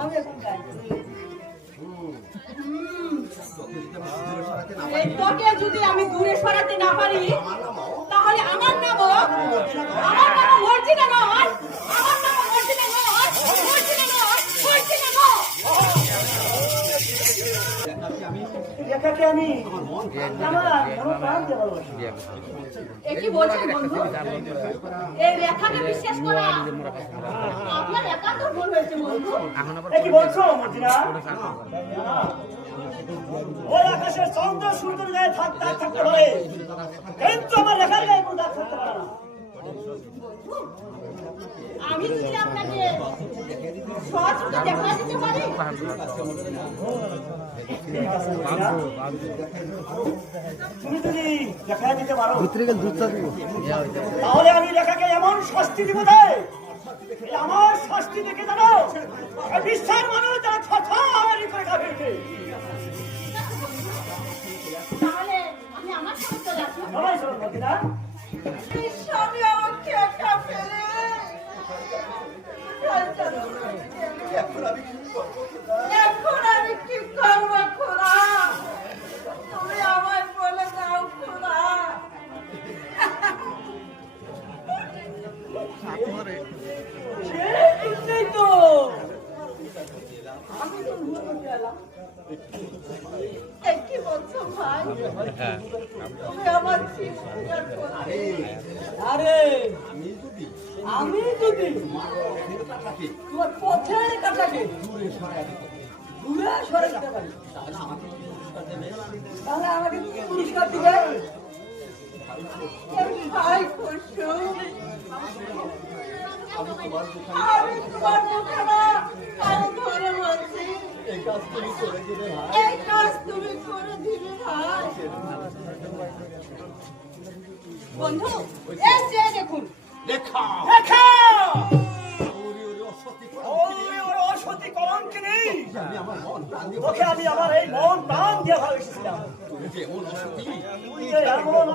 আমি এখন যাই। তোকে যদি আমি দূরে সরাতে না পারি তাহলে আমার নাম মর্জিনা নয়, আমার নাম মর্জিনা নয়, মর্জিনা নয়, মর্জিনা নয়। রেখাকে আমি আমার প্রাণ দিয়ে ভালোবাসি। কি বলছেন বন্ধু? এই রেখাকে বিশ্বাস করা আপনার একান্ত ভুল হয়েছে বন্ধু। কি বলছো মর্জিনা? ওই আকাশের চন্দ্র সূর্য গায়ে থাকতে পারে, কিন্তু আমার রেখার গায়ে কোনো দাগ থাকতে পারে না। আমি যদি আপনাকে সহজে দেখা দিতে পারি তুমি যদি দেখা দিতে পারো তাহলে আমি রেখাকে এমন শাস্তি দিব দেয়, আমার শাস্তি দেখে জানো বিশ্বের মানুষ যারা ছড়াছড়ি করে খাবে। তাহলে আমি আমার সাথে চলে আসবো। সবাই শোনো মর্জিনা, স্বামী আমাকে একা ফেলে এখন আমি কি করবো খোলা? তুমি আমায় বলে দাও খোলা। সেই তো আমি তো ভুলে গেলাম। কি বলছো ভাই? তুমি আমার চিন্তা করো। আরে আমি যদি তোমার পথের কাটাকে দূরে সরে দিতে পারি তাহলে আমাকে কি পুরস্কার দিবে? ভাই কুসুম, আমি তোমার মুখে না কান ধরে বলছি, এই কাজ তুমি করে দিবে ভাই। বন্ধু এই যে দেখুন রেখা অসতী কলঙ্কিনী, তোকে আমি আমার এই মন প্রাণ দিয়ে ভালোবেসেছিলাম। তুই যে এমন